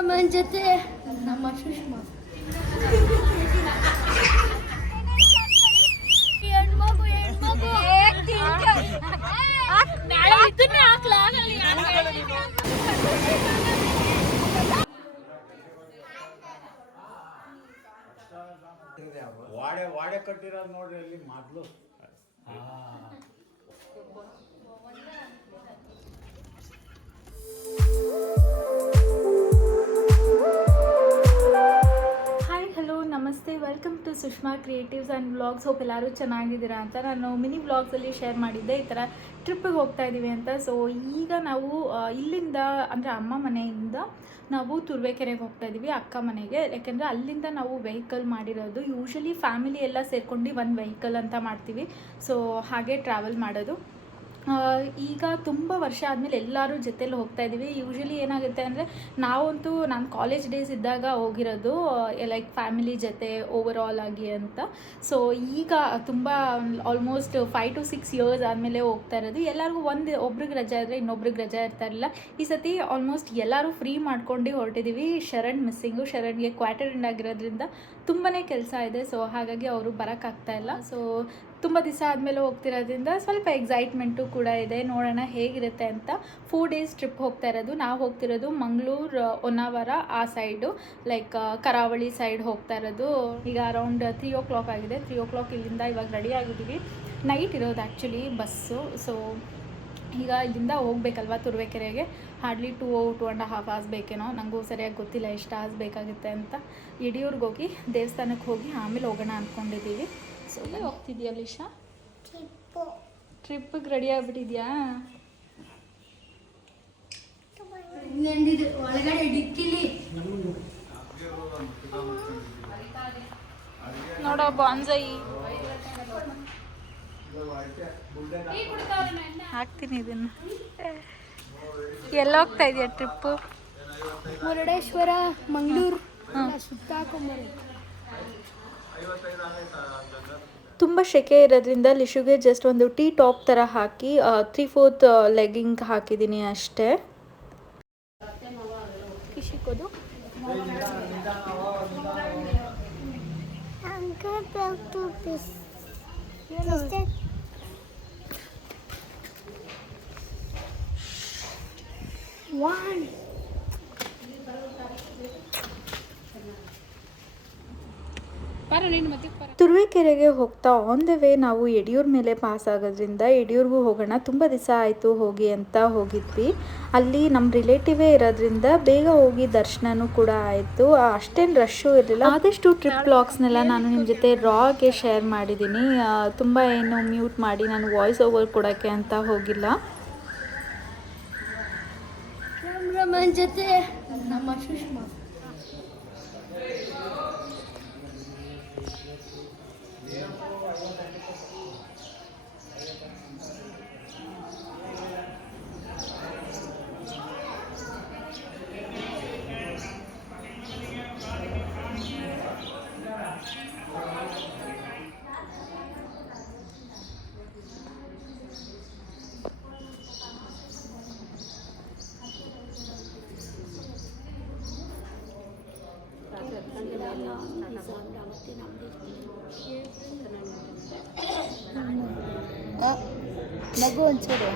Cameraman ಜೊತೆ ನಮ್ಮ ಸುಷ್ಮಾ ಹೆಣ್ಮಗು ಹೆಣ್ಮಗು ನಾಳೆ ಇದನ್ನೇ ಹಾಕ್ಲಾ ವಾಡೆ ವಾಡೆ ಕಟ್ಟಿರೋದು ನೋಡ್ರಿ ಅಲ್ಲಿ ಮೊದಲು Sushma creatives and vlogs hope ಎಲ್ಲರೂ ಚೆನ್ನಾಗಿದ್ದೀರಾ ಅಂತ ನಾನು ಮಿನಿ ವ್ಲಾಗ್ಸಲ್ಲಿ ಶೇರ್ ಮಾಡಿದ್ದೆ. ಈ ಥರ ಟ್ರಿಪ್ಪಿಗೆ ಹೋಗ್ತಾ ಇದ್ದೀವಿ ಅಂತ. ಸೊ ಈಗ ನಾವು ಇಲ್ಲಿಂದ, ಅಂದರೆ ಅಮ್ಮ ಮನೆಯಿಂದ ನಾವು ತುರ್ವೇಕೆರೆಗೆ ಹೋಗ್ತಾ ಇದ್ದೀವಿ ಅಕ್ಕ ಮನೆಗೆ. ಯಾಕೆಂದರೆ ಅಲ್ಲಿಂದ ನಾವು ವೆಹಿಕಲ್ ಮಾಡಿರೋದು. ಯೂಶಲಿ ಫ್ಯಾಮಿಲಿ ಎಲ್ಲ ಸೇರ್ಕೊಂಡು ಒಂದು ವೆಹಿಕಲ್ ಅಂತ ಮಾಡ್ತೀವಿ. ಸೊ ಹಾಗೆ ಟ್ರಾವೆಲ್ ಮಾಡೋದು. ಈಗ ತುಂಬ ವರ್ಷ ಆದಮೇಲೆ ಎಲ್ಲರೂ ಜೊತೆಲಿ ಹೋಗ್ತಾ ಇದ್ದೀವಿ ಯೂಶಲಿ ಏನಾಗುತ್ತೆ ಅಂದರೆ ನಾವಂತೂ ನಾನು ಕಾಲೇಜ್ ಡೇಸ್ ಇದ್ದಾಗ ಹೋಗಿರೋದು ಲೈಕ್ ಫ್ಯಾಮಿಲಿ ಜೊತೆ ಓವರ್ ಆಲ್ ಆಗಿ ಅಂತ. ಸೊ ಈಗ ತುಂಬ almost five to six years ಆದಮೇಲೆ ಹೋಗ್ತಾ ಇರೋದು. ಎಲ್ಲರಿಗೂ ಒಂದು, ಒಬ್ರಿಗೆ ರಜೆ ಇದ್ದರೆ ಇನ್ನೊಬ್ರಿಗೆ ರಜೆ ಇರ್ತಾ ಇರಲಿಲ್ಲ. ಈ ಸತಿ ಆಲ್ಮೋಸ್ಟ್ ಎಲ್ಲರೂ ಫ್ರೀ ಮಾಡ್ಕೊಂಡು ಹೊರಟಿದ್ದೀವಿ ಶರಣ್ ಮಿಸ್ಸಿಂಗು ಶರಣ್ಗೆ ಕ್ವಾರ್ಟರ್ ಆಗಿರೋದ್ರಿಂದ ತುಂಬಾ ಕೆಲಸ ಇದೆ. ಸೊ ಹಾಗಾಗಿ ಅವರು ಬರೋಕ್ಕಾಗ್ತಾ ಇಲ್ಲ. ಸೊ ತುಂಬ ದಿವಸ ಆದಮೇಲೆ ಹೋಗ್ತಿರೋದ್ರಿಂದ ಸ್ವಲ್ಪ ಎಕ್ಸೈಟ್ಮೆಂಟು ಕೂಡ ಇದೆ. ನೋಡೋಣ ಹೇಗಿರುತ್ತೆ ಅಂತ ಫೋರ್ ಡೇಸ್ ಟ್ರಿಪ್ ಹೋಗ್ತಾ ಇರೋದು. ನಾವು ಹೋಗ್ತಿರೋದು ಮಂಗಳೂರು ಹೊನ್ನಾವರ ಆ ಸೈಡು ಲೈಕ್ ಕರಾವಳಿ ಸೈಡ್ ಹೋಗ್ತಾ ಇರೋದು. ಈಗ ಅರೌಂಡ್ ತ್ರೀ ಓ ಕ್ಲಾಕ್ ಆಗಿದೆ. ತ್ರೀ ಓ ಕ್ಲಾಕ್ ಇಲ್ಲಿಂದ ಇವಾಗ ರೆಡಿ ಆಗಿದ್ದೀವಿ. ನೈಟ್ ಇರೋದು ಆ್ಯಕ್ಚುಲಿ ಬಸ್ಸು ಸೊ ಈಗ ಇಲ್ಲಿಂದ ಹೋಗ್ಬೇಕಲ್ವ ತುರುವೇಕೆರೆಗೆ? Hardly two two and half hours ಬೇಕೇನೋ? ನನಗೂ ಸರಿಯಾಗಿ ಗೊತ್ತಿಲ್ಲ ಎಷ್ಟು ಅವರ್ಸ್ ಬೇಕಾಗುತ್ತೆ ಅಂತ. ಯಡಿಯೂರ್ಗೆ ಹೋಗಿ ದೇವಸ್ಥಾನಕ್ಕೆ ಹೋಗಿ ಆಮೇಲೆ ಹೋಗೋಣ ಅಂದ್ಕೊಂಡಿದ್ದೀವಿ ಸೊ ಎಲ್ಲ ಹೋಗ್ತಿದ್ಯಾ ಲಿಶಾ? ಟ್ರಿಪ್ಪಿಗೆ ರೆಡಿ ಆಗ್ಬಿಟ್ಟಿದ್ಯಾ? ಒಳಗಡೆ ಡಿಕ್ಕಿಲಿ. ನೋಡೋ ಬಾನ್ಸೈ. ಹಾಕ್ತೀನಿ ಇದನ್ನ. ಎಲ್ಲ ಹೋಗ್ತಾ ಇದೆಯಾ ಟ್ರಿಪ್ಪು ಮುರುಡೇಶ್ವರ ಮಂಗಳೂರು ಸುತ್ತಾಕೊಂಬರು ತುಂಬ ಶೆಕೆ ಇರೋದ್ರಿಂದ ಲಿಶುಗೆ ಜಸ್ಟ್ ಒಂದು ಟೀ ಟಾಪ್ ಥರ ಹಾಕಿ ತ್ರೀ ಫೋರ್ತ್ ಲೆಗ್ಗಿಂಗ್ ಹಾಕಿದ್ದೀನಿ ಅಷ್ಟೇ. One. ತುರುವೇಕೆರೆಗೆ ಹೋಗ್ತಾ ಆನ್ ದ ವೇ ನಾವು ಯಡಿಯೂರ್ ಮೇಲೆ ಪಾಸ್ ಆಗೋದ್ರಿಂದ ಯಡಿಯೂರ್ಗೂ ಹೋಗೋಣ, ತುಂಬ ದಿವಸ ಆಯಿತು ಹೋಗಿ ಅಂತ ಹೋಗಿದ್ವಿ. ಅಲ್ಲಿ ನಮ್ಮ ರಿಲೇಟಿವೇ ಇರೋದ್ರಿಂದ ಬೇಗ ಹೋಗಿ ದರ್ಶನನೂ ಕೂಡ ಆಯಿತು. ಅಷ್ಟೇನು ರಶ್ಶು ಇರಲಿಲ್ಲ. ಆದಷ್ಟು ಟ್ರಿಪ್ ಬ್ಲಾಗ್ಸ್ನೆಲ್ಲ ನಾನು ನಿಮ್ಮ ಜೊತೆ ರಾಗೆ ಶೇರ್ ಮಾಡಿದ್ದೀನಿ ತುಂಬ ಏನು ಮ್ಯೂಟ್ ಮಾಡಿ ನಾನು ವಾಯ್ಸ್ ಓವರ್ ಕೊಡೋಕ್ಕೆ ಅಂತ ಹೋಗಿಲ್ಲ. ಜೊತೆ ನಮ್ಮ ಸುಷ್ಮಾ. ನಗು ಒಂಚೂರು.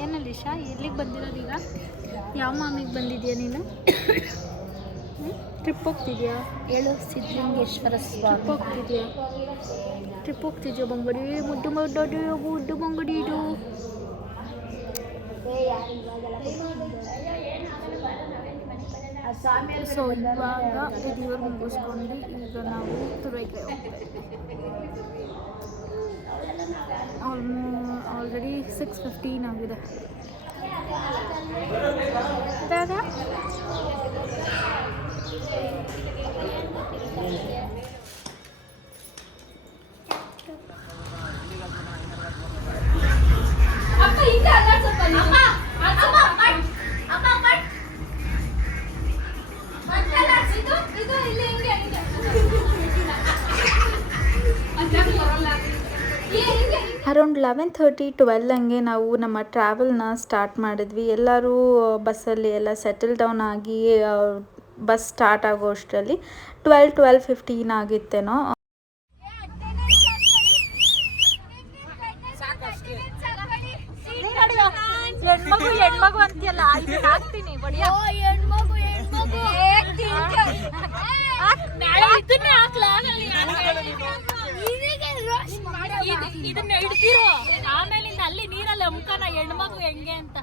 ಏನಲ್ಲಿ ಎಲ್ಲಿಗೆ ಬಂದಿರೋದು ಈಗ? ಯಾವ ಮಾಮಿಗೆ ಬಂದಿದ್ಯಾ ನೀನು? ಟ್ರಿಪ್ ಹೋಗ್ತಿದ್ಯಾ? ಹೇಳು ಸಿದ್ಧಲಿಂಗೇಶ್ವರ ಟ್ರಿಪ್ ಹೋಗ್ತಿದ್ಯಾ? ಟ್ರಿಪ್ ಹೋಗ್ತಿದ್ಯಾ ಬಂಗಡಿ? ಮುದ್ದು ಮುದ್ದು ಮುದ್ದು ಬಂಗಡಿ ಇದು. ಸೊ ಇವಾಗ ಯಡಿಯೂರು ಮುಗಿಸ್ಕೊಂಡು ಈಗ ನಾವು ತುರುವೇಕೆರೆ ಆಲ್ರೆಡಿ ಸಿಕ್ಸ್ ಫಿಫ್ಟೀನ್ ಆಗಿದೆ. ದಾದಾ? ಅಪ್ಪ ಹಿಂದೆ ಅಲ್ಲ ಸ್ವಲ್ಪ ಅಮ್ಮ ಅಮ್ಮ ಅರೌಂಡ್ ಲೆವೆನ್ ಥರ್ಟಿ ಟ್ವೆಲ್ ಹಂಗೆ ನಾವು ನಮ್ಮ ಟ್ರಾವೆಲ್ನ ಸ್ಟಾರ್ಟ್ ಮಾಡಿದ್ವಿ. ಎಲ್ಲರೂ ಬಸ್ಸಲ್ಲಿ ಎಲ್ಲ ಸೆಟಲ್ ಡೌನ್ ಆಗಿ ಬಸ್ ಸ್ಟಾರ್ಟ್ ಆಗೋ ಅಷ್ಟರಲ್ಲಿ ಟ್ವೆಲ್ ಟ್ವೆಲ್ ಫಿಫ್ಟೀನ್ ಆಗಿತ್ತೇನೋ. ಹೆಣ್ಮಗು ನಾಳೆ ಇದನ್ನೇ ಇಡ್ತಿರೋ ಆಮೇಲಿಂದ ಅಲ್ಲಿ ನೀರಲ್ಲಿ ಅಮ್ಕನ ಹೆಣ್ಮಗು ಹೆಂಗೆ ಅಂತ.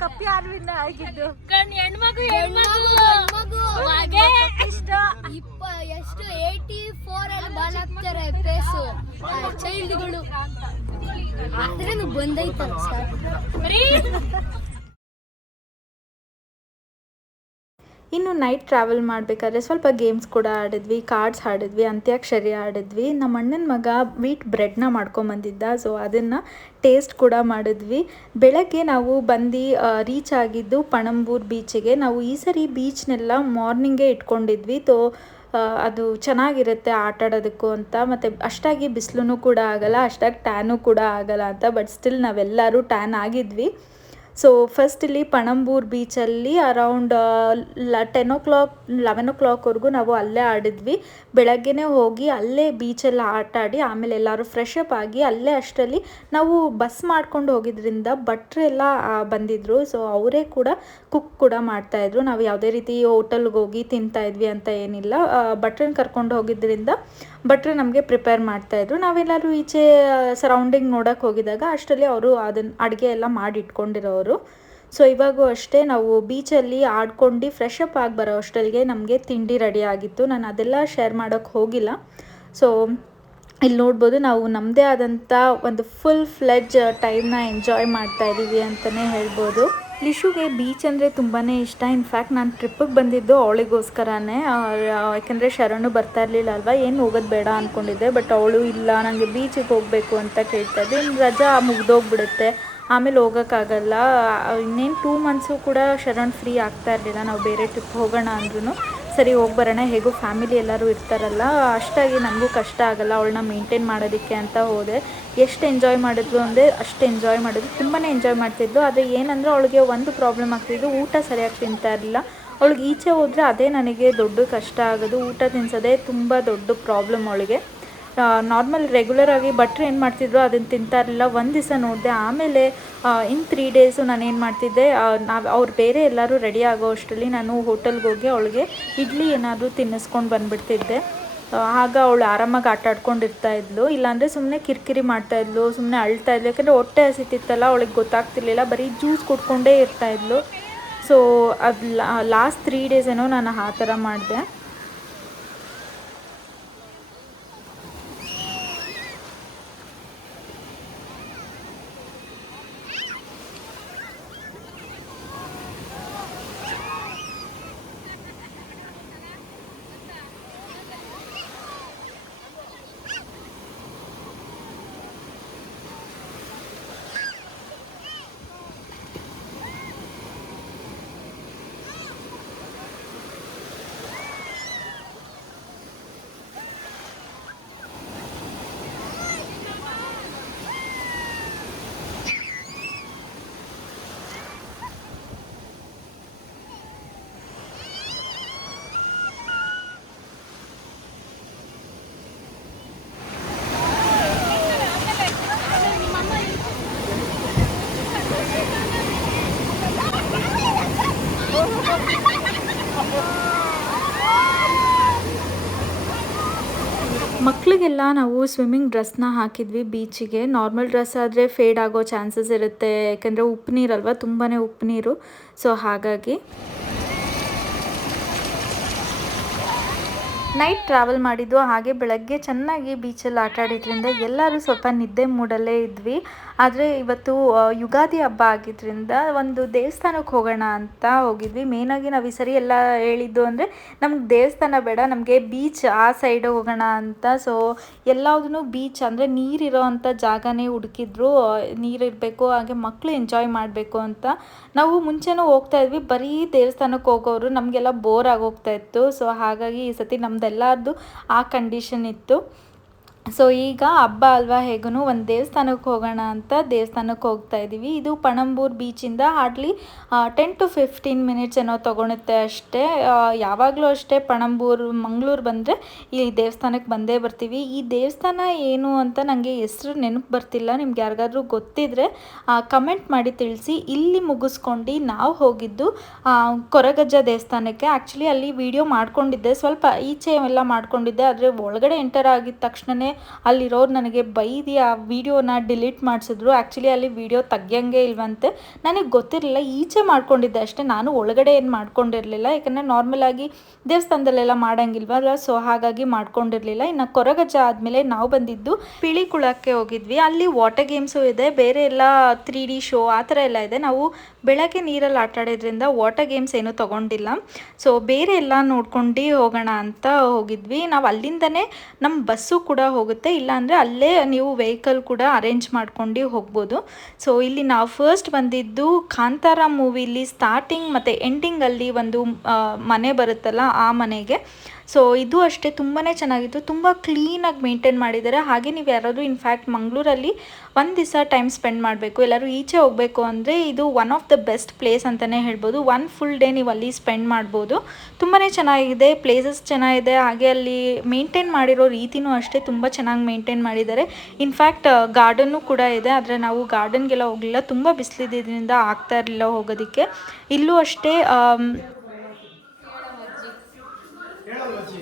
ಕಪ್ಪಿ ಯಾರಿಂದ ಆಗಿದ್ದು. ಕಣ್ ಹೆಣ್ಮಗು ಹೆಣ್ಮಗು ಹಾಗೆ. ಎಷ್ಟು ಇಪ್ಪ ಎಷ್ಟು ಏಯ್ಟಿ ಫೋರ್ ಅಲ್ಲಿ ಬಾಲ್ ಹಾಕ್ತಾರೆ ಪ್ಲೇಸು ಚೈಲ್ಡ್ಗಳು ಸರ್ ಬಂದೈತಲ್ಲ ಇನ್ನು ನೈಟ್ ಟ್ರಾವೆಲ್ ಮಾಡಬೇಕಾದ್ರೆ ಸ್ವಲ್ಪ ಗೇಮ್ಸ್ ಕೂಡ ಆಡಿದ್ವಿ ಕಾರ್ಡ್ಸ್ ಆಡಿದ್ವಿ, ಅಂತ್ಯಾಕ್ಷರಿ ಆಡಿದ್ವಿ. ನಮ್ಮ ಅಣ್ಣನ ಮಗ ವೀಟ್ ಬ್ರೆಡ್ನ ಮಾಡ್ಕೊಂಬಂದಿದ್ದ ಸೊ ಅದನ್ನು ಟೇಸ್ಟ್ ಕೂಡ ಮಾಡಿದ್ವಿ. ಬೆಳಗ್ಗೆ ನಾವು ಬಂದು ರೀಚ್ ಆಗಿದ್ದು ಪಣಂಬೂರ್ ಬೀಚಿಗೆ ನಾವು ಈ ಸರಿ ಬೀಚ್ನೆಲ್ಲ ಮಾರ್ನಿಂಗೇ ಇಟ್ಕೊಂಡಿದ್ವಿ. ತೋ ಅದು ಚೆನ್ನಾಗಿರುತ್ತೆ ಆಟ ಆಡೋದಕ್ಕೂ ಅಂತ. ಮತ್ತು ಅಷ್ಟಾಗಿ ಬಿಸಿಲೂ ಕೂಡ ಆಗಲ್ಲ, ಅಷ್ಟಾಗಿ ಟ್ಯಾನು ಕೂಡ ಆಗಲ್ಲ ಅಂತ ಬಟ್ ಸ್ಟಿಲ್ ನಾವೆಲ್ಲರೂ ಟ್ಯಾನ್ ಆಗಿದ್ವಿ. ಸೊ ಫಸ್ಟ್ ಇಲ್ಲಿ ಪಣಂಬೂರ್ ಬೀಚಲ್ಲಿ ಅರೌಂಡ್ ಲ ಟೆನ್ ಓ ಕ್ಲಾಕ್ ಲೆವೆನ್ ಓ ಕ್ಲಾಕ್ವರೆಗೂ ನಾವು ಅಲ್ಲೇ ಆಡಿದ್ವಿ. ಬೆಳಗ್ಗೆನೇ ಹೋಗಿ ಅಲ್ಲೇ ಬೀಚಲ್ಲಿ ಆಟ ಆಡಿ, ಆಮೇಲೆ ಎಲ್ಲರೂ ಫ್ರೆಶ್ ಅಪ್ ಆಗಿ ಅಲ್ಲೇ ಅಷ್ಟರಲ್ಲಿ ನಾವು ಬಸ್ ಮಾಡ್ಕೊಂಡು ಹೋಗಿದ್ರಿಂದ ಭಟ್ರೆಲ್ಲ ಬಂದಿದ್ರು. ಸೊ ಅವರೇ ಕೂಡ ಕುಕ್ ಕೂಡ ಮಾಡ್ತಾಯಿದ್ರು ನಾವು ಯಾವುದೇ ರೀತಿ ಹೋಟೆಲ್ಗೆ ಹೋಗಿ ತಿಂತಾಯಿದ್ವಿ ಅಂತ ಏನಿಲ್ಲ. ಭಟ್ರನ್ನ ಕರ್ಕೊಂಡು ಹೋಗಿದ್ರಿಂದ ಭಟ್ರು ನಮಗೆ ಪ್ರಿಪೇರ್ ಮಾಡ್ತಾಯಿದ್ರು ನಾವೆಲ್ಲರೂ ಈಚೆ ಸರೌಂಡಿಂಗ್ ನೋಡೋಕೆ ಹೋಗಿದಾಗ ಅಷ್ಟರಲ್ಲಿ ಅವರು ಅದನ್ನು ಅಡುಗೆ ಎಲ್ಲ ಮಾಡಿ ಇಟ್ಕೊಂಡಿರೋರು ಸೊ ಇವಾಗೂ ಅಷ್ಟೇ ನಾವು ಬೀಚಲ್ಲಿ ಆಡ್ಕೊಂಡು ಫ್ರೆಶ್ ಅಪ್ ಆಗಿ ಬರೋ ಅಷ್ಟಲ್ಲಿಗೆ ನಮಗೆ ತಿಂಡಿ ರೆಡಿ ಆಗಿತ್ತು. ನಾನು ಅದೆಲ್ಲ ಶೇರ್ ಮಾಡೋಕ್ಕೆ ಹೋಗಿಲ್ಲ. ಸೊ ಇಲ್ಲಿ ನೋಡ್ಬೋದು ನಾವು ನಮ್ಮದೇ ಆದಂಥ ಒಂದು ಫುಲ್ ಫ್ಲೆಜ್ ಟೈಮ್ನ ಎಂಜಾಯ್ ಮಾಡ್ತಾ ಇದ್ದೀವಿ ಅಂತಲೇ ಹೇಳ್ಬೋದು. ಲಿಶುಗೆ ಬೀಚ್ ಅಂದರೆ ತುಂಬಾ ಇಷ್ಟ. ಇನ್ಫ್ಯಾಕ್ಟ್ ನಾನು ಟ್ರಿಪ್ಪಿಗೆ ಬಂದಿದ್ದು ಅವಳಿಗೋಸ್ಕರನೇ. ಯಾಕೆಂದರೆ ಶರಣು ಬರ್ತಾ ಇರಲಿಲ್ಲ ಅಲ್ವಾ? ಏನು ಹೋಗೋದು ಬೇಡ ಅಂದ್ಕೊಂಡಿದ್ದೆ ಬಟ್ ಅವಳು ಇಲ್ಲ ನನಗೆ ಬೀಚಿಗೆ ಹೋಗಬೇಕು ಅಂತ ಕೇಳ್ತಾ ಇದ್ದೆ. ಇನ್ನು ರಜಾ ಮುಗ್ದೋಗ್ಬಿಡುತ್ತೆ. ಆಮೇಲೆ ಹೋಗೋಕ್ಕಾಗಲ್ಲ. ಇನ್ನೇನು ಟೂ ಮಂತ್ಸು ಕೂಡ ಶರಣ್ ಫ್ರೀ ಆಗ್ತಾ ಇರಲಿಲ್ಲ. ನಾವು ಬೇರೆ ಟ್ರಿಪ್ ಹೋಗೋಣ ಅಂದ್ರೂ ಸರಿ ಹೋಗಿ ಬರೋಣ, ಹೇಗೂ ಫ್ಯಾಮಿಲಿ ಎಲ್ಲರೂ ಇರ್ತಾರಲ್ಲ, ಅಷ್ಟಾಗಿ ನನಗೂ ಕಷ್ಟ ಆಗಲ್ಲ ಅವಳನ್ನ ಮೇಂಟೈನ್ ಮಾಡೋದಕ್ಕೆ ಅಂತ ಹೋದೆ. ಎಷ್ಟು ಎಂಜಾಯ್ ಮಾಡಿದ್ಲು ಅಂದರೆ ಅಷ್ಟು ಎಂಜಾಯ್ ಮಾಡಿದ್ಲು ತುಂಬಾ ಎಂಜಾಯ್ ಮಾಡ್ತಿದ್ಲು. ಆದರೆ ಏನಂದರೆ ಅವಳಿಗೆ ಒಂದು ಪ್ರಾಬ್ಲಮ್ ಆಗ್ತಿದ್ದು ಊಟ ಸರಿಯಾಗಿ ತಿಂತಾ ಇರಲಿಲ್ಲ. ಅವಳಿಗೆ ಈಚೆ ಹೋದರೆ ಅದೇ ನನಗೆ ದೊಡ್ಡ ಕಷ್ಟ ಆಗೋದು, ಊಟ ತಿನ್ಸೋದೇ ತುಂಬ ದೊಡ್ಡ ಪ್ರಾಬ್ಲಮ್ ಅವಳಿಗೆ. ನಾರ್ಮಲ್ ರೆಗ್ಯುಲರ್ ಆಗಿ ಏನು ಮಾಡ್ತಿದ್ರು ಅದನ್ನು ತಿಂತಾ ಇರಲಿಲ್ಲ ಒಂದು ದಿವಸ ನೋಡಿದೆ. ಆಮೇಲೆ ಇನ್ ತ್ರೀ ಡೇಸು ನಾನು ಏನು ಮಾಡ್ತಿದ್ದೆ ನಾವು, ಅವ್ರು ಬೇರೆ ಎಲ್ಲರೂ ರೆಡಿ ಆಗೋ ಅಷ್ಟರಲ್ಲಿ ನಾನು ಹೋಟೆಲ್ಗೆ ಹೋಗಿ ಅವಳಿಗೆ ಇಡ್ಲಿ ಏನಾದರೂ ತಿನ್ನಿಸ್ಕೊಂಡು ಬಂದುಬಿಡ್ತಿದ್ದೆ. ಆಗ ಅವಳು ಆರಾಮಾಗಿ ಆಟ ಆಡ್ಕೊಂಡಿರ್ತಾ ಇದ್ಲು. ಇಲ್ಲಾಂದರೆ ಸುಮ್ಮನೆ ಕಿರಿಕಿರಿ ಮಾಡ್ತಾ ಇದ್ಲು ಸುಮ್ಮನೆ ಅಳ್ತಾ ಇದ್ಲು. ಯಾಕಂದರೆ ಹೊಟ್ಟೆ ಹಸಿತಿತ್ತಲ್ಲ, ಅವಳಿಗೆ ಗೊತ್ತಾಗ್ತಿರ್ಲಿಲ್ಲ. ಬರೀ ಜ್ಯೂಸ್ ಕುಡ್ಕೊಂಡೇ ಇರ್ತಾ ಇದ್ಲು. ಸೊ ಅದು ಲಾಸ್ಟ್ ತ್ರೀ ಡೇಸ್ ಏನೋ ನಾನು ಆ ಥರ ಮಾಡಿದೆ. ಮಕ್ಕಳಿಗೆಲ್ಲ ನಾವು ಸ್ವಿಮ್ಮಿಂಗ್ ಡ್ರೆಸ್ನ ಹಾಕಿದ್ವಿ ಬೀಚಿಗೆ ನಾರ್ಮಲ್ ಡ್ರೆಸ್ ಆದರೆ ಫೇಡ್ ಆಗೋ ಚಾನ್ಸಸ್ ಇರುತ್ತೆ. ಯಾಕಂದರೆ ಉಪ್ಪು ನೀರಲ್ವ? ತುಂಬಾ ಉಪ್ಪು ನೀರು. ಸೊ ಹಾಗಾಗಿ ನೈಟ್ ಟ್ರಾವೆಲ್ ಮಾಡಿದ್ದು, ಹಾಗೆ ಬೆಳಗ್ಗೆ ಚೆನ್ನಾಗಿ ಬೀಚಲ್ಲಿ ಆಟ ಆಡಿದ್ರಿಂದ ಎಲ್ಲರೂ ಸ್ವಲ್ಪ ನಿದ್ದೆ ಮೂಡಲ್ಲೇ ಇದ್ವಿ. ಆದರೆ ಇವತ್ತು ಯುಗಾದಿ ಹಬ್ಬ ಆಗಿದ್ರಿಂದ ಒಂದು ದೇವಸ್ಥಾನಕ್ಕೆ ಹೋಗೋಣ ಅಂತ ಹೋಗಿದ್ವಿ. ಮೇನಾಗಿ ನಾವು ಈ ಸರಿ ಎಲ್ಲ ಹೇಳಿದ್ದು ಅಂದರೆ, ನಮ್ಗೆ ದೇವಸ್ಥಾನ ಬೇಡ, ನಮಗೆ ಬೀಚ್ ಆ ಸೈಡ್ ಹೋಗೋಣ ಅಂತ. ಸೊ ಎಲ್ಲದೂ ಬೀಚ್ ಅಂದರೆ ನೀರಿರೋ ಅಂಥ ಜಾಗನೇ ಹುಡುಕಿದ್ರು. ನೀರಿರಬೇಕು ಹಾಗೆ ಮಕ್ಕಳು ಎಂಜಾಯ್ ಮಾಡಬೇಕು ಅಂತ. ನಾವು ಮುಂಚೆನೂ ಹೋಗ್ತಾ ಇದ್ವಿ, ಬರೀ ದೇವಸ್ಥಾನಕ್ಕೆ ಹೋಗೋರು, ನಮಗೆಲ್ಲ ಬೋರ್ ಆಗೋಗ್ತಾ ಇತ್ತು. ಸೊ ಹಾಗಾಗಿ ಈ ಸತಿ ನಮ್ದೆಲ್ಲರದು ಆ ಕಂಡೀಷನ್ ಇತ್ತು. ಸೊ ಈಗ ಹಬ್ಬ ಅಲ್ವಾ ಹೇಗೂ ಒಂದು ದೇವಸ್ಥಾನಕ್ಕೆ ಹೋಗೋಣ ಅಂತ ದೇವಸ್ಥಾನಕ್ಕೆ ಹೋಗ್ತಾ ಇದ್ದೀವಿ ಇದು Panambur ಬೀಚಿಂದ hardly ten to fifteen minutes ಏನೋ ತೊಗೊಳುತ್ತೆ ಅಷ್ಟೇ. ಯಾವಾಗಲೂ ಅಷ್ಟೇ ಪಣಂಬೂರು, ಮಂಗಳೂರು ಬಂದರೆ ಈ ದೇವಸ್ಥಾನಕ್ಕೆ ಬಂದೇ ಬರ್ತೀವಿ. ಈ ದೇವಸ್ಥಾನ ಏನು ಅಂತ ನನಗೆ ಹೆಸರು ನೆನಪು ಬರ್ತಿಲ್ಲ, ನಿಮ್ಗೆ ಯಾರಿಗಾದ್ರೂ ಗೊತ್ತಿದ್ರೆ ಕಮೆಂಟ್ ಮಾಡಿ ತಿಳಿಸಿ. ಇಲ್ಲಿ ಮುಗಿಸ್ಕೊಂಡು ನಾವು ಹೋಗಿದ್ದು ಕೊರಗಜ್ಜ ದೇವಸ್ಥಾನಕ್ಕೆ. ಆ್ಯಕ್ಚುಲಿ ಅಲ್ಲಿ ವಿಡಿಯೋ ಮಾಡ್ಕೊಂಡಿದ್ದೆ. ಸ್ವಲ್ಪ ಈಚೆ ಎಲ್ಲ ಮಾಡ್ಕೊಂಡಿದ್ದೆ, ಆದರೆ ಒಳಗಡೆ ಎಂಟರ್ ಆಗಿದ ತಕ್ಷಣವೇ ಅಲ್ಲಿರೋರು ನನಗೆ ಬೈದಿ ಆ ವಿಡಿಯೋನ ಡಿಲೀಟ್ ಮಾಡಿಸಿದ್ರು. ಆ್ಯಕ್ಚುಲಿ ಅಲ್ಲಿ ವಿಡಿಯೋ ತೆಗಿಯಂಗೆ ಇಲ್ವಂತೆ. ನನಗೆ ಗೊತ್ತಿರಲಿಲ್ಲ, ಈಚೆ ಮಾಡ್ಕೊಂಡಿದ್ದೆ ಅಷ್ಟೇ. ನಾನು ಒಳಗಡೆ ಏನು ಮಾಡ್ಕೊಂಡಿರಲಿಲ್ಲ. ಯಾಕಂದರೆ ನಾರ್ಮಲಾಗಿ ದೇವಸ್ಥಾನದಲ್ಲೆಲ್ಲ ಮಾಡಂಗಿಲ್ವಲ್ಲ ಸೊ ಹಾಗಾಗಿ ಮಾಡ್ಕೊಂಡಿರಲಿಲ್ಲ. ಇನ್ನು ಕೊರಗಜ್ಜ ಆದಮೇಲೆ ನಾವು ಬಂದಿದ್ದು ಪಿಳಿಕುಳಕ್ಕೆ ಹೋಗಿದ್ವಿ. ಅಲ್ಲಿ ವಾಟರ್ ಗೇಮ್ಸು ಇದೆ. ಬೇರೆ ಎಲ್ಲ ತ್ರೀ ಡಿ ಶೋ ಆ ಥರ ಎಲ್ಲ ಇದೆ. ನಾವು ಬೆಳಗ್ಗೆ ನೀರಲ್ಲಿ ಆಟ ಆಡೋದ್ರಿಂದ ವಾಟರ್ ಗೇಮ್ಸ್ ಏನೂ ತೊಗೊಂಡಿಲ್ಲ. ಸೊ ಬೇರೆ ಎಲ್ಲ ನೋಡ್ಕೊಂಡು ಹೋಗೋಣ ಅಂತ ಹೋಗಿದ್ವಿ. ನಾವು ಅಲ್ಲಿಂದನೇ ನಮ್ಮ ಬಸ್ಸು ಕೂಡ ಹೋಗುತ್ತೆ. ಇಲ್ಲಾಂದರೆ ಅಲ್ಲೇ ನೀವು ವೆಹಿಕಲ್ ಕೂಡ ಅರೇಂಜ್ ಮಾಡ್ಕೊಂಡು ಹೋಗ್ಬೋದು. ಸೊ ಇಲ್ಲಿ ನಾವು ಫಸ್ಟ್ ಬಂದಿದ್ದು ಕಾಂತಾರ ಮೂವಿಲಿ ಸ್ಟಾರ್ಟಿಂಗ್ ಮತ್ತು ಎಂಡಿಂಗಲ್ಲಿ ಒಂದು ಮನೆ ಬರುತ್ತಲ್ಲ, ಆ ಮನೆಗೆ. ಸೊ ಇದು ಅಷ್ಟೇ ತುಂಬಾ ಚೆನ್ನಾಗಿತ್ತು. ತುಂಬ ಕ್ಲೀನಾಗಿ ಮೇಂಟೈನ್ ಮಾಡಿದ್ದಾರೆ. ಹಾಗೆ ನೀವು ಯಾರಾದರೂ ಇನ್ಫ್ಯಾಕ್ಟ್ ಮಂಗಳೂರಲ್ಲಿ ಒಂದು ದಿವಸ ಟೈಮ್ ಸ್ಪೆಂಡ್ ಮಾಡಬೇಕು, ಎಲ್ಲರೂ ಈಚೆ ಹೋಗಬೇಕು ಅಂದರೆ ಇದು one of the best place ಅಂತಲೇ ಹೇಳ್ಬೋದು. ಒನ್ ಫುಲ್ ಡೇ ನೀವು ಅಲ್ಲಿ ಸ್ಪೆಂಡ್ ಮಾಡ್ಬೋದು. ತುಂಬಾ ಚೆನ್ನಾಗಿದೆ ಪ್ಲೇಸಸ್ ಚೆನ್ನಾಗಿದೆ. ಹಾಗೆ ಅಲ್ಲಿ ಮೇಂಟೈನ್ ಮಾಡಿರೋ ರೀತಿನೂ ಅಷ್ಟೇ, ತುಂಬ ಚೆನ್ನಾಗಿ ಮೇಂಟೈನ್ ಮಾಡಿದ್ದಾರೆ. ಇನ್ಫ್ಯಾಕ್ಟ್ ಗಾರ್ಡನ್ನು ಕೂಡ ಇದೆ. ಆದರೆ ನಾವು ಗಾರ್ಡನ್ಗೆಲ್ಲ ಹೋಗಲಿಲ್ಲ. ತುಂಬ ಬಿಸಿಲಿದ್ದರಿಂದ ಆಗ್ತಾ ಇರಲಿಲ್ಲ ಹೋಗೋದಕ್ಕೆ. ಇಲ್ಲೂ ಅಷ್ಟೇ 거지.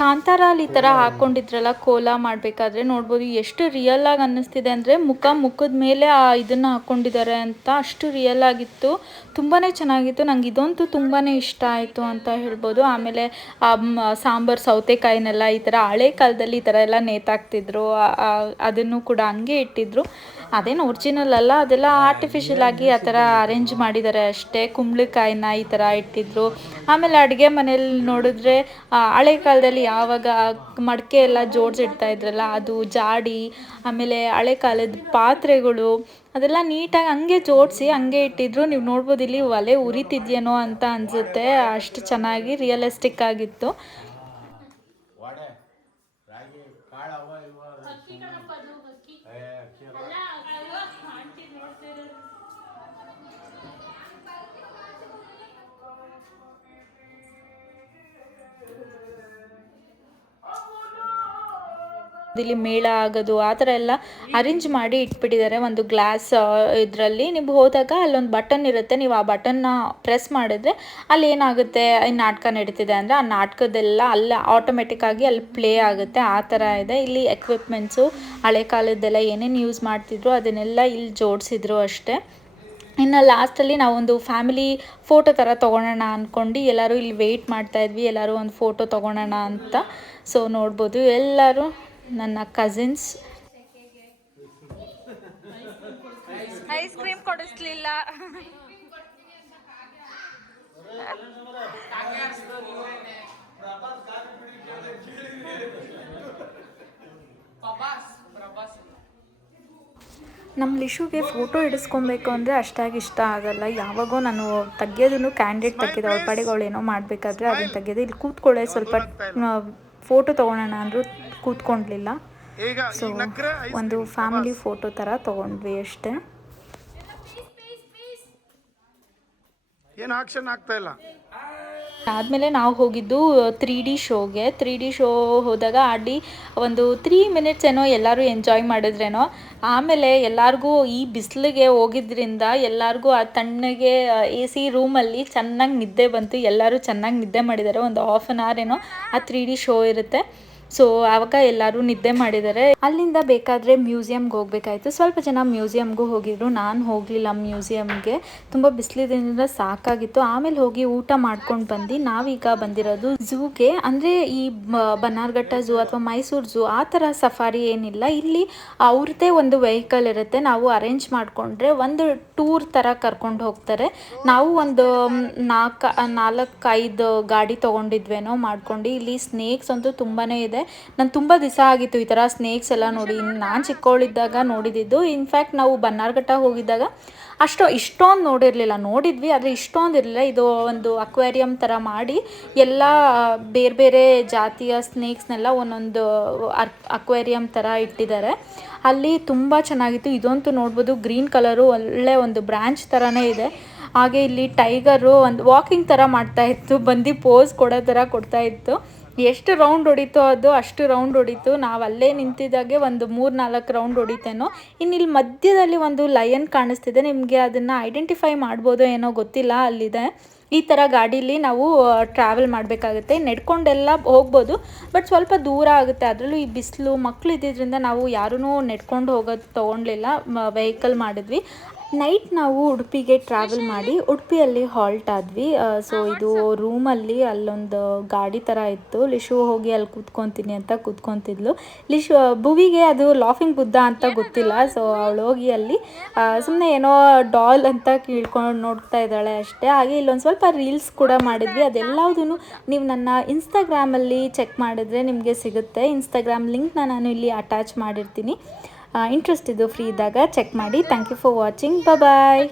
ಕಾಂತಾರ ಅಲ್ಲಿ ಈ ಥರ ಹಾಕ್ಕೊಂಡಿದ್ರಲ್ಲ ಕೋಲ ಮಾಡಬೇಕಾದ್ರೆ ನೋಡ್ಬೋದು ಎಷ್ಟು ರಿಯಲ್ ಆಗಿ ಅನ್ನಿಸ್ತಿದೆ ಅಂದರೆ ಮುಖ ಮುಖದ ಮೇಲೆ ಆ ಇದನ್ನು ಹಾಕ್ಕೊಂಡಿದ್ದಾರೆ ಅಂತ ಅಷ್ಟು ರಿಯಲ್ ಆಗಿತ್ತು. ತುಂಬಾ ಚೆನ್ನಾಗಿತ್ತು. ನಂಗೆ ಇದಂತೂ ತುಂಬಾ ಇಷ್ಟ ಆಯಿತು ಅಂತ ಹೇಳ್ಬೋದು. ಆಮೇಲೆ ಆ ಸಾಂಬಾರ್ ಸೌತೆಕಾಯಿನೆಲ್ಲ ಈ ಥರ ಹಳೆ ಕಾಲದಲ್ಲಿ ಈ ಥರ ಎಲ್ಲ ನೇತಾಕ್ತಿದ್ರು. ಅದನ್ನು ಕೂಡ ಹಂಗೆ ಇಟ್ಟಿದ್ರು. ಅದೇನು ಒರಿಜಿನಲ್ ಅಲ್ಲ, ಅದೆಲ್ಲ ಆರ್ಟಿಫಿಷಿಯಲ್ ಆಗಿ ಆ ಥರ ಅರೇಂಜ್ ಮಾಡಿದ್ದಾರೆ ಅಷ್ಟೇ. ಕುಂಬಳಕಾಯಿನ ಈ ಥರ ಇಟ್ಟಿದ್ರು. ಆಮೇಲೆ ಅಡುಗೆ ಮನೇಲಿ ನೋಡಿದ್ರೆ ಹಳೆ ಕಾಲದಲ್ಲಿ ಯಾವಾಗ ಮಡಕೆ ಎಲ್ಲ ಜೋಡಿಸಿಡ್ತಾ ಇದ್ರಲ್ಲ ಅದು ಜಾಡಿ ಆಮೇಲೆ ಹಳೆ ಕಾಲದ ಪಾತ್ರೆಗಳು ಅದೆಲ್ಲ ನೀಟಾಗಿ ಹಂಗೆ ಜೋಡಿಸಿ ಹಂಗೆ ಇಟ್ಟಿದ್ರು. ನೀವು ನೋಡ್ಬೋದು ಇಲ್ಲಿ ಒಲೆ ಉರಿತಿದ್ಯೇನೋ ಅಂತ ಅನಿಸುತ್ತೆ. ಅಷ್ಟು ಚೆನ್ನಾಗಿ ರಿಯಲಿಸ್ಟಿಕ್ ಆಗಿತ್ತು. ವಾಡೆ ರಾಗಿ ಇಲ್ಲಿ ಮೇಳ ಆಗೋದು, ಆ ಥರ ಎಲ್ಲ ಅರೇಂಜ್ ಮಾಡಿ ಇಟ್ಬಿಟ್ಟಿದ್ದಾರೆ. ಒಂದು ಗ್ಲಾಸ್ ಇದರಲ್ಲಿ. ನೀವು ಹೋದಾಗ ಅಲ್ಲೊಂದು ಬಟನ್ ಇರುತ್ತೆ. ನೀವು ಆ ಬಟನ್ನ ಪ್ರೆಸ್ ಮಾಡಿದ್ರೆ ಅಲ್ಲಿ ಏನಾಗುತ್ತೆ? ಈ ನಾಟಕ ನಡೀತಿದೆ ಅಂದರೆ ಆ ನಾಟಕದೆಲ್ಲ ಅಲ್ಲಿ ಆಟೋಮೆಟಿಕ್ ಆಗಿ ಅಲ್ಲಿ ಪ್ಲೇ ಆಗುತ್ತೆ. ಆ ಥರ ಇದೆ. ಇಲ್ಲಿ ಎಕ್ವಿಪ್ಮೆಂಟ್ಸು ಹಳೆ ಕಾಲದ್ದೆಲ್ಲ ಏನೇನು ಯೂಸ್ ಮಾಡ್ತಿದ್ರು ಅದನ್ನೆಲ್ಲ ಇಲ್ಲಿ ಜೋಡಿಸಿದ್ರು ಅಷ್ಟೇ. ಇನ್ನು ಲಾಸ್ಟಲ್ಲಿ ನಾವೊಂದು ಫ್ಯಾಮಿಲಿ ಫೋಟೋ ಥರ ತೊಗೊಳೋಣ ಅಂದ್ಕೊಂಡು ಎಲ್ಲರೂ ಇಲ್ಲಿ ವೆಯ್ಟ್ ಮಾಡ್ತಾ ಇದ್ವಿ. ಎಲ್ಲರೂ ಒಂದು ಫೋಟೋ ತೊಗೊಳೋಣ ಅಂತ. ಸೊ ನೋಡ್ಬೋದು. ಎಲ್ಲರೂ ನನ್ನ ಕಸಿನ್ಸ್ ಐಸ್ ಕ್ರೀಮ್ ಕೊಡಿಸ್ಲಿಲ್ಲ. ನಮ್ಮ ಲಿಶುಗೆ ಫೋಟೋ ಹಿಡಿಸ್ಕೊಬೇಕು ಅಂದರೆ ಅಷ್ಟಾಗಿ ಇಷ್ಟ ಆಗಲ್ಲ. ಯಾವಾಗೋ ನಾನು ತೆಗಿಯೋದನ್ನು ಕ್ಯಾಂಡಿಡೇಟ್ ತೆಗೆದು ಅವಳ ಪಾಡಿಗೆ ಅವಳು ಏನೋ ಮಾಡಬೇಕಾದ್ರೆ ಅದನ್ನು ತೆಗೆಯೋದು. ಇಲ್ಲಿ ಕೂತ್ಕೊಳ್ಳೆ ಸ್ವಲ್ಪ ಫೋಟೋ ತೊಗೊಳೋಣ ಅಂದರೂ ಕೂತ್ಕೊಂಡ್ಲಿಲ್ಲ. ಈಗ ಸೊ ಒಂದು ಫ್ಯಾಮಿಲಿ ಫೋಟೋ ಥರ ತೊಗೊಂಡ್ವಿ ಅಷ್ಟೇ. ಏನು ಆಕ್ಷನ್ ಆಗ್ತಾ ಇಲ್ಲ? ಆದಮೇಲೆ ನಾವು ಹೋಗಿದ್ದು ತ್ರೀ ಡಿ ಶೋಗೆ ತ್ರೀ ಡಿ ಶೋ ಹೋದಾಗ ಅಲ್ಲಿ ಒಂದು ತ್ರೀ ಮಿನಿಟ್ಸ್ ಏನೋ ಎಲ್ಲರೂ ಎಂಜಾಯ್ ಮಾಡಿದ್ರೇನೋ ಆಮೇಲೆ ಎಲ್ಲರಿಗೂ ಈ ಬಿಸಿಲಿಗೆ ಹೋಗಿದ್ರಿಂದ ಎಲ್ಲರಿಗೂ ಆ ತಣ್ಣಗೆ ಎ ಸಿ ರೂಮಲ್ಲಿ ಚೆನ್ನಾಗಿ ನಿದ್ದೆ ಬಂತು. ಎಲ್ಲರೂ ಚೆನ್ನಾಗಿ ನಿದ್ದೆ ಮಾಡಿದ್ದಾರೆ ಒಂದು ಹಾಫ್ ಆನ್ ಅವರ್ ಏನೋ ಆ ತ್ರೀ ಡಿ ಶೋ ಇರುತ್ತೆ. ಸೊ ಆವಾಗ ಎಲ್ಲರೂ ನಿದ್ದೆ ಮಾಡಿದ್ದಾರೆ. ಅಲ್ಲಿಂದ ಬೇಕಾದರೆ ಮ್ಯೂಸಿಯಮ್ಗೆ ಹೋಗ್ಬೇಕಾಯ್ತು. ಸ್ವಲ್ಪ ಜನ ಮ್ಯೂಸಿಯಮ್ಗೂ ಹೋಗಿದ್ರು. ನಾನು ಹೋಗಲಿಲ್ಲ ಮ್ಯೂಸಿಯಮ್ಗೆ ತುಂಬ ಬಿಸಿಲಿದ್ರಿಂದ ಸಾಕಾಗಿತ್ತು. ಆಮೇಲೆ ಹೋಗಿ ಊಟ ಮಾಡ್ಕೊಂಡು ಬಂದು ನಾವೀಗ ಬಂದಿರೋದು ಝೂಗೆ. ಅಂದರೆ ಈ ಬನ್ನಾರ್ಘಟ್ಟ ಝೂ ಅಥವಾ ಮೈಸೂರು ಝೂ, ಆ ಥರ ಸಫಾರಿ ಏನಿಲ್ಲ. ಇಲ್ಲಿ ಅವ್ರದ್ದೇ ಒಂದು ವೆಹಿಕಲ್ ಇರುತ್ತೆ. ನಾವು ಅರೇಂಜ್ ಮಾಡಿಕೊಂಡ್ರೆ ಒಂದು ಟೂರ್ ಥರ ಕರ್ಕೊಂಡು ಹೋಗ್ತಾರೆ. ನಾವು ಒಂದು ನಾಲ್ಕು, ನಾಲ್ಕೈದು ಗಾಡಿ ತೊಗೊಂಡಿದ್ವೇನೋ ಮಾಡ್ಕೊಂಡು. ಇಲ್ಲಿ ಸ್ನೇಕ್ಸ್ ಅಂತೂ ತುಂಬಾ ಇದೆ. ನಾನು ತುಂಬ ದಿವಸ ಆಗಿತ್ತು ಈ ಥರ ಸ್ನೇಕ್ಸ್ ಎಲ್ಲ ನೋಡಿ. ನಾನು ಚಿಕ್ಕವಳಿದ್ದಾಗ ನೋಡಿದ್ದು ಇನ್ಫ್ಯಾಕ್ಟ್ ನಾವು ಬನ್ನಾರ್ಘಟ್ಟ ಹೋಗಿದ್ದಾಗ ಅಷ್ಟು, ಇಷ್ಟೊಂದು ನೋಡಿರಲಿಲ್ಲ. ನೋಡಿದ್ವಿ, ಆದರೆ ಇಷ್ಟೊಂದು ಇರಲಿಲ್ಲ. ಇದು ಒಂದು ಅಕ್ವೇರಿಯಂ ಥರ ಮಾಡಿ ಎಲ್ಲ ಬೇರೆ ಬೇರೆ ಜಾತಿಯ ಸ್ನೇಕ್ಸ್ನೆಲ್ಲ ಒಂದೊಂದು ಅಕ್ವೇರಿಯಂ ಥರ ಇಟ್ಟಿದ್ದಾರೆ. ಅಲ್ಲಿ ತುಂಬ ಚೆನ್ನಾಗಿತ್ತು. ಇದಂತೂ ನೋಡ್ಬೋದು, ಗ್ರೀನ್ ಕಲರು ಒಳ್ಳೆ ಒಂದು ಬ್ರ್ಯಾಂಚ್ ಥರನೇ ಇದೆ. ಹಾಗೆ ಇಲ್ಲಿ ಟೈಗರು ಒಂದು ವಾಕಿಂಗ್ ಥರ ಮಾಡ್ತಾ ಇತ್ತು. ಬಂದು ಪೋಸ್ ಕೊಡೋ ಥರ ಕೊಡ್ತಾ ಇತ್ತು. ಎಷ್ಟು ರೌಂಡ್ ಹೊಡಿತೋ ಅದು ಅಷ್ಟು ರೌಂಡ್ ಹೊಡಿತು. ನಾವು ಅಲ್ಲೇ ನಿಂತಿದ್ದಾಗೆ ಒಂದು ಮೂರು ನಾಲ್ಕು ರೌಂಡ್ ಹೊಡಿತೇನೋ. ಇನ್ನು ಇಲ್ಲಿ ಮಧ್ಯದಲ್ಲಿ ಒಂದು ಲಯನ್ ಕಾಣಿಸ್ತಿದೆ. ನಿಮಗೆ ಅದನ್ನು ಐಡೆಂಟಿಫೈ ಮಾಡ್ಬೋದು ಏನೋ ಗೊತ್ತಿಲ್ಲ ಅಲ್ಲಿದೆ. ಈ ಥರ ಗಾಡೀಲಿ ನಾವು ಟ್ರಾವೆಲ್ ಮಾಡಬೇಕಾಗುತ್ತೆ. ನೆಡ್ಕೊಂಡೆಲ್ಲ ಹೋಗ್ಬೋದು. ಬಟ್ ಸ್ವಲ್ಪ ದೂರ ಆಗುತ್ತೆ. ಅದರಲ್ಲೂ ಈ ಬಿಸಿಲು ಮಕ್ಕಳು ಇದ್ದಿದ್ದರಿಂದ ನಾವು ಯಾರೂ ನೆಡ್ಕೊಂಡು ಹೋಗೋದು ತೊಗೊಳ್ಲಿಲ್ಲ ವೆಹಿಕಲ್ ಮಾಡಿದ್ವಿ. ನೈಟ್ ನಾವು ಉಡುಪಿಗೆ ಟ್ರಾವೆಲ್ ಮಾಡಿ ಉಡುಪಿಯಲ್ಲಿ ಹಾಲ್ಟ್ ಆದ್ವಿ. ಸೊ ಇದು ರೂಮಲ್ಲಿ ಅಲ್ಲೊಂದು ಗಾಡಿ ಥರ ಇತ್ತು. ಲಿಶು ಹೋಗಿ ಅಲ್ಲಿ ಕೂತ್ಕೊತೀನಿ ಅಂತ ಕೂತ್ಕೊತಿದ್ಲು. ಲಿಶು ಭುವಿಗೆ ಅದು ಲಾಫಿಂಗ್ ಬುದ್ಧ ಅಂತ ಗೊತ್ತಿಲ್ಲ. ಸೊ ಅವಳು ಹೋಗಿ ಅಲ್ಲಿ ಸುಮ್ಮನೆ ಏನೋ ಡಾಲ್ ಅಂತ ಕೇಳ್ಕೊಂಡು ನೋಡ್ತಾ ಇದ್ದಾಳೆ ಅಷ್ಟೇ. ಹಾಗೆ ಇಲ್ಲೊಂದು ಸ್ವಲ್ಪ ರೀಲ್ಸ್ ಕೂಡ ಮಾಡಿದ್ವಿ. ಅದೆಲ್ಲದೂ ನೀವು ನನ್ನ ಇನ್ಸ್ಟಾಗ್ರಾಮಲ್ಲಿ ಚೆಕ್ ಮಾಡಿದ್ರೆ ನಿಮಗೆ ಸಿಗುತ್ತೆ. ಇನ್ಸ್ಟಾಗ್ರಾಮ್ ಲಿಂಕ್ನ ನಾನು ಇಲ್ಲಿ ಅಟ್ಯಾಚ್ ಮಾಡಿರ್ತೀನಿ. ಇಂಟ್ರೆಸ್ಟ್ ಇದು ಫ್ರೀ ಇದ್ದಾಗ ಚೆಕ್ ಮಾಡಿ. Thank you for watching bye